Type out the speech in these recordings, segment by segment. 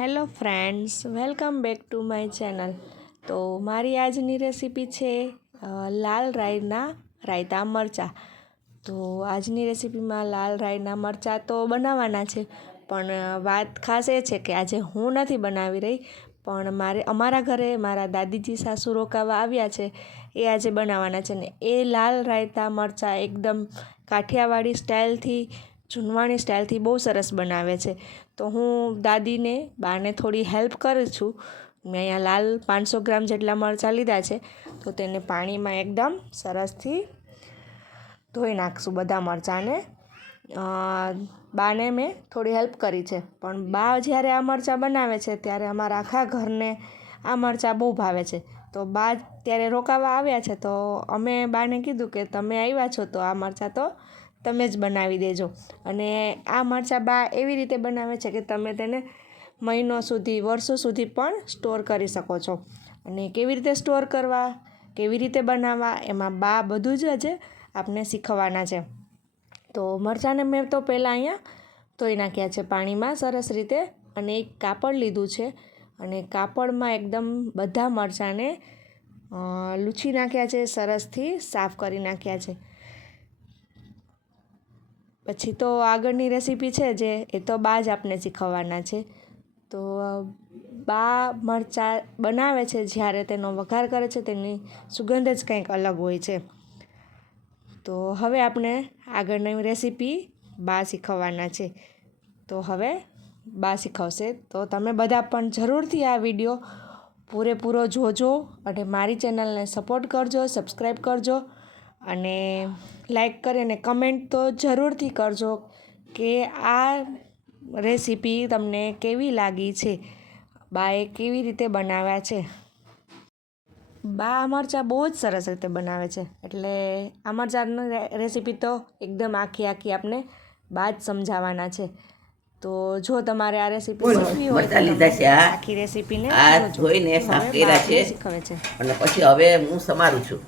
Hello friends, welcome back to my channel. તો મારી આજની રેસીપી છે લાલ રાઈના રાયતા મરચાં. તો આજની રેસીપીમાં લાલ રાઈના મરચાં તો બનાવવાના છે, પણ વાત ખાસ એ છે કે આજે હું નથી બનાવી રહી, પણ અમારા ઘરે મારા દાદીજી સાસુ રોકાવા આવ્યા છે, એ આજે બનાવવાના છે. ને એ લાલ રાયતા મરચાં એકદમ કાઠિયાવાડી સ્ટાઇલથી, જૂનવાણી સ્ટાઇલથી બહુ સરસ બનાવે છે. તો હું દાદીને બાને થોડી હેલ્પ કરું છું. મેં અહીંયા લાલ 500 ગ્રામ જેટલા મરચાં લીધા છે, તો તેને પાણીમાં એકદમ સરસથી ધોઈ નાખશું બધા મરચાંને. બાને મેં થોડી હેલ્પ કરી છે, પણ બા જ્યારે આ મરચાં બનાવે છે ત્યારે અમારા આખા ઘરને આ મરચાં બહુ ભાવે છે. તો બા ત્યારે રોકાવા આવ્યા છે, તો અમે બાને કીધું કે તમે આવ્યા છો તો આ મરચાં તો તમે જ બનાવી દેજો. અને આ મરચાં બા એવી રીતે બનાવે છે કે તમે તેને મહિનો સુધી, વર્ષો સુધી પણ સ્ટોર કરી શકો છો. અને કેવી રીતે સ્ટોર કરવા, કેવી રીતે બનાવવા, એમાં બા બધું જ આજે આપને શીખવવાના છે. તો મરચાંને મેં તો પહેલાં અહીંયા ધોઈ નાખ્યા છે પાણીમાં સરસ રીતે, અને એક કાપડ લીધું છે, અને કાપડમાં એકદમ બધા મરચાંને લૂછી નાખ્યા છે, સરસથી સાફ કરી નાખ્યા છે. પછી તો આગળની રેસીપી છે જે એ તો બા જ આપને શીખવવાના છે. તો બા મરચાં બનાવે છે, જ્યારે તેનો વઘાર કરે છે તેની સુગંધ જ કંઈક અલગ હોય છે. તો હવે આપણે આગળની રેસીપી બા શીખવવાના છે. તો હવે બા શીખવશે, તો તમે બધા પણ જરૂરથી આ વિડીયો પૂરેપૂરો જોજો, અને મારી ચેનલને સપોર્ટ કરજો, સબસ્ક્રાઈબ કરજો, અને લાઈક કરી અને કમેન્ટ તો જરૂરથી કરજો કે આ રેસીપી તમને કેવી લાગી છે, બાએ કેવી રીતે બનાવ્યા છે. બા મરચાં બહુ જ સરસ રીતે બનાવે છે, એટલે આ મરચાંની રેસીપી તો એકદમ આખી આપને બા જ સમજાવવાના છે. તો જો તમારે આ રેસીપી શીખવી હોય તો તમે આખી રેસીપીને ધોઈને સાફ કર્યા છે, શીખવે છે. અને પછી હવે હું સમારું છું.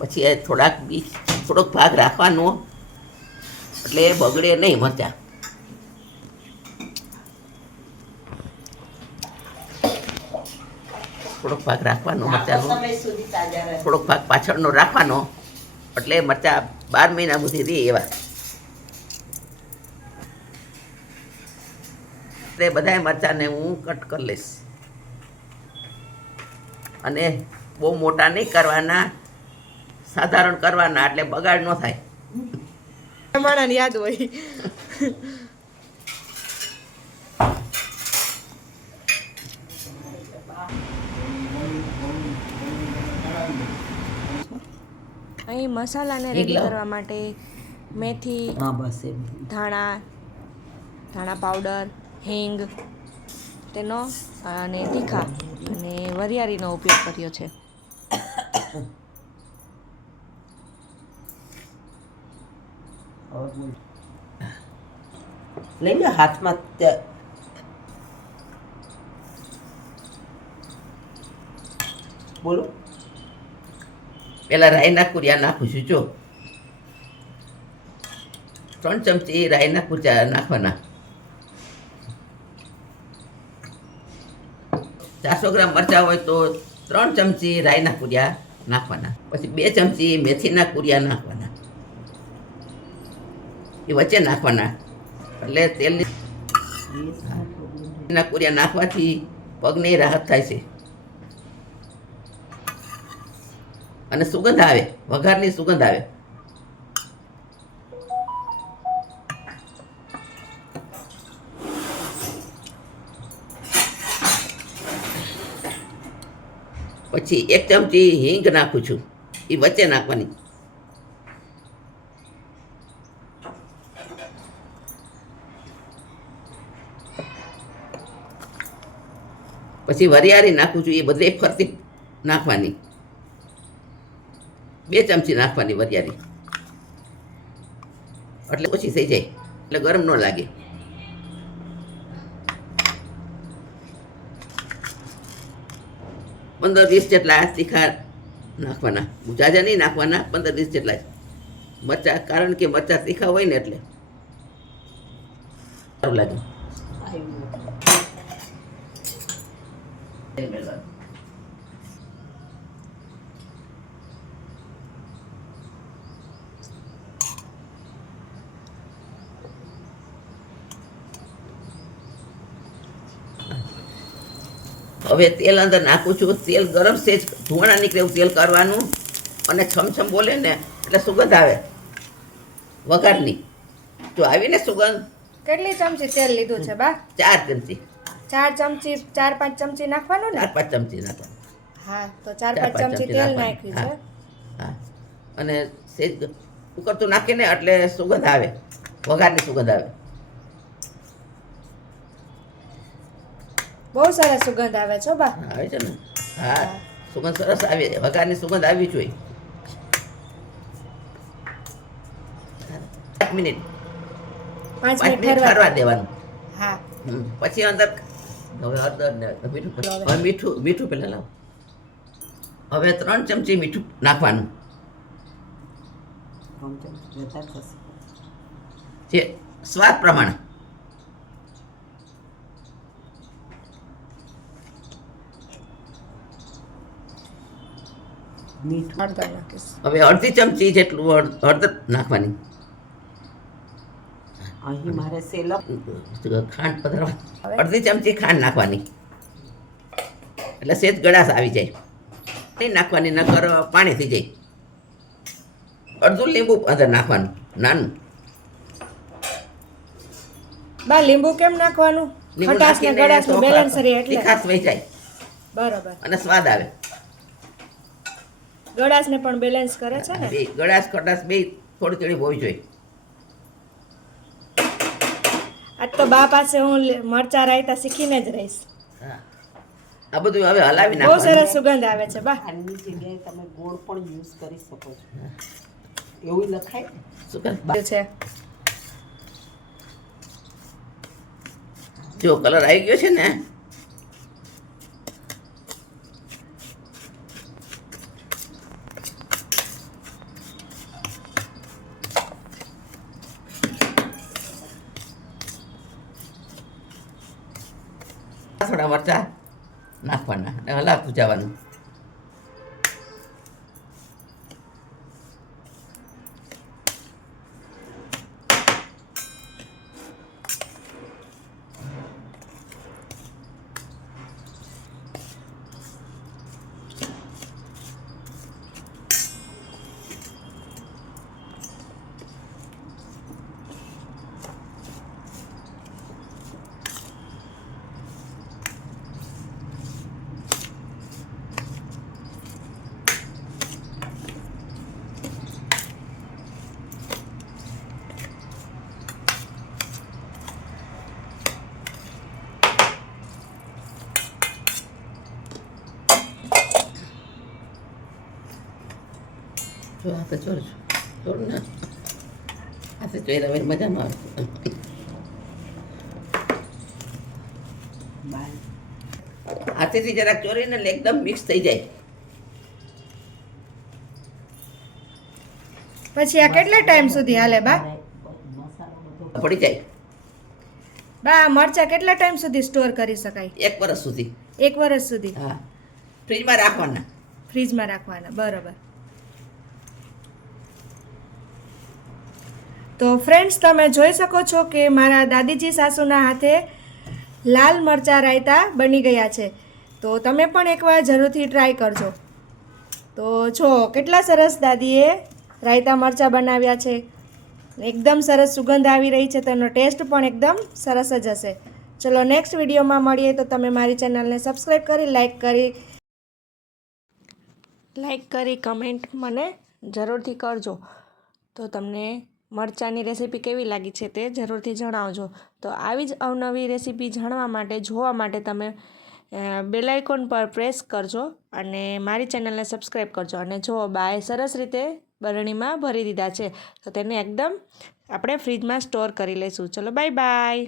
પછી થોડોક ભાગ રાખવાનો, એટલે બગડે નહીં મરચાં. થોડોક ભાગ રાખવાનો મરચાંનો, થોડોક ભાગ પાછળનો રાખવાનો, એટલે મરચાં 12 મહિના સુધી રહે એવા. એટલે બધાય મરચાંને હું કટ કરી લઈશ, અને બહુ મોટા નહીં કરવાના, સાધારણ કરવાના, એટલે બગાડ ન થાય. પ્રમાણે યાદ હોય. અહીં મસાલાને રેડી કરવા માટે મેથી, ધાણા પાવડર, હિંગ તેનો અને તીખા અને વરિયાળીનો ઉપયોગ કર્યો છે. લઈ લો હાથમાં. બોલો. પેલા રાઈના કુરિયા નાખું છું. જો 3 ચમચી રાઈના કુરિયા નાખવાના. 400 ગ્રામ મરચાં હોય તો 3 ચમચી રાઈના કુરિયા નાખવાના. પછી 2 ચમચી મેથીના કુરિયા નાખવાના, એ વચ્ચે નાખવાના. એટલે તેલના કુરિયા નાખવાથી પગની રાહત થાય છે, અને સુગંધ આવે, વઘારની સુગંધ આવે. પછી 1 ચમચી હિંગ નાખું છું, એ વચ્ચે નાખવાની. પછી વરિયાળી નાખું છું, એ બધે ફરતી નાખવાની. 2 ચમચી નાખવાની વરિયાળી, એટલે ઓછી થઈ જાય, એટલે ગરમ ન લાગે. પંદર 20 જેટલા તીખા નાખવાના, જાજા નહીં નાખવાના, 15-20 જેટલા. મરચાં, કારણ કે મરચાં તીખા હોય ને એટલે સારું લાગે. તેલ મેળવાનું. હવે તેલ અંદર નાખું છું. તેલ ગરમ છે, ધુવાણા નીકળે એવું તેલ કરવાનું. અને છમછમ બોલે ને એટલે સુગંધ આવે વઘારની. જો આવીને સુગંધ. કેટલી ચમચી તેલ લીધું છે બા? 4 ચમચી. 4 ચમચી, 4-5 ચમચી નાખવાનું ને? 4-5 ચમચી નાખવાનું. હા, તો 4-5 ચમચી તેલ નાખ્યું છે. હા, અને સેજ ઉકળતું નાખીને એટલે સુગંધ આવે, વઘારની સુગંધ આવે. બહુ સરસ સુગંધ આવે છે બા. આવે છે ને? હા, સુગંધ સરસ આવે, વઘારની સુગંધ આવવી જોઈએ. 5 મિનિટ 5 મિનિટ ઠરવા દેવાનું. હા, પછી અંદર હવે હળદર ને મીઠું. હવે મીઠું પહેલાં લાવો. હવે 3 ચમચી મીઠું નાખવાનું, જે સ્વાદ પ્રમાણે. હવે અડધી ચમચી જેટલું હળદર નાખવાની. અહીં મારે સેલપ ખાંડ પધરાવા, અડધી ચમચી ખાંડ નાખવાની એટલે સેજ ગળાશ આવી જાય. નહીં નાખવાની, નકર પાણી થઈ જાય. અડધું લીંબુ અંદર નાખવાનું, નાનું. બા લીંબુ કેમ નાખવાનું? લીંબુ ખટાશ ને નાખીને ગળાશ નું બેલેન્સ રહે એટલે. તીખાશ વહી જાય બરાબર. અને સ્વાદ આવે. ગળાશ ને પણ બેલેન્સ કરે છે ને? બે ગળાશ ખટાશ બે થોડી થોડી હોવી જોઈએ. આજ તો બા પાસે હું મરચા રાયતા શીખીને જ રહીશ. હા, આ બધું હવે હલાવી બહુ નાખવાનું. સરસ સુગંધ આવે છે બા. આની જગ્યાએ તમે ગોળ પણ યુઝ કરી શકો છો. એવું લખાય ને? સુગંધ છે જો કલર આવી ગયો છે ને, થોડા મરચા નાખવાના અને હલાવતું જવાનું. જો હાથે ચોર ને હાથે ચોર હવે મજામાં આવે. હાથેથી જરાક ચોરીને એટલે એકદમ મિક્સ થઈ જાય. પછી આ કેટલા ટાઈમ સુધી હાલે બા? પડી જાય. બા મરચા કેટલા ટાઈમ સુધી સ્ટોર કરી શકાય? 1 વર્ષ સુધી. 1 વર્ષ સુધી? હા, ફ્રીજમાં રાખવાના. ફ્રીજમાં રાખવાના, બરાબર. તો ફ્રેન્ડ્સ, તમે જોઈ શકો છો કે મારા દાદીજી સાસુના હાથે લાલ મરચાં રાયતા બની ગયા છે. તો તમે પણ એકવાર જરૂરથી ટ્રાય કરજો. તો જો કેટલા સરસ દાદીએ રાયતા મરચાં બનાવ્યા છે. એકદમ સરસ સુગંધ આવી રહી છે, તેનો ટેસ્ટ પણ એકદમ સરસ જ હશે. ચલો નેક્સ્ટ વિડીયોમાં મળીએ. તો તમે મારી ચેનલને સબસ્ક્રાઈબ કરી લાઈક કરી કમેન્ટ મને જરૂરથી કરજો. તો તમને મરચાંની રેસીપી કેવી લાગી છે તે જરૂરથી જણાવજો. તો આવી જ અવનવી રેસીપી જાણવા માટે, જોવા માટે તમે બેલ આઇકોન પર પ્રેસ કરજો અને મારી ચેનલને સબસ્ક્રાઈબ કરજો. અને જો બાએ સરસ રીતે બરણીમાં ભરી દીધા છે, તો તેને એકદમ આપણે ફ્રીજમાં સ્ટોર કરી લઈશું. ચલો બાય બાય.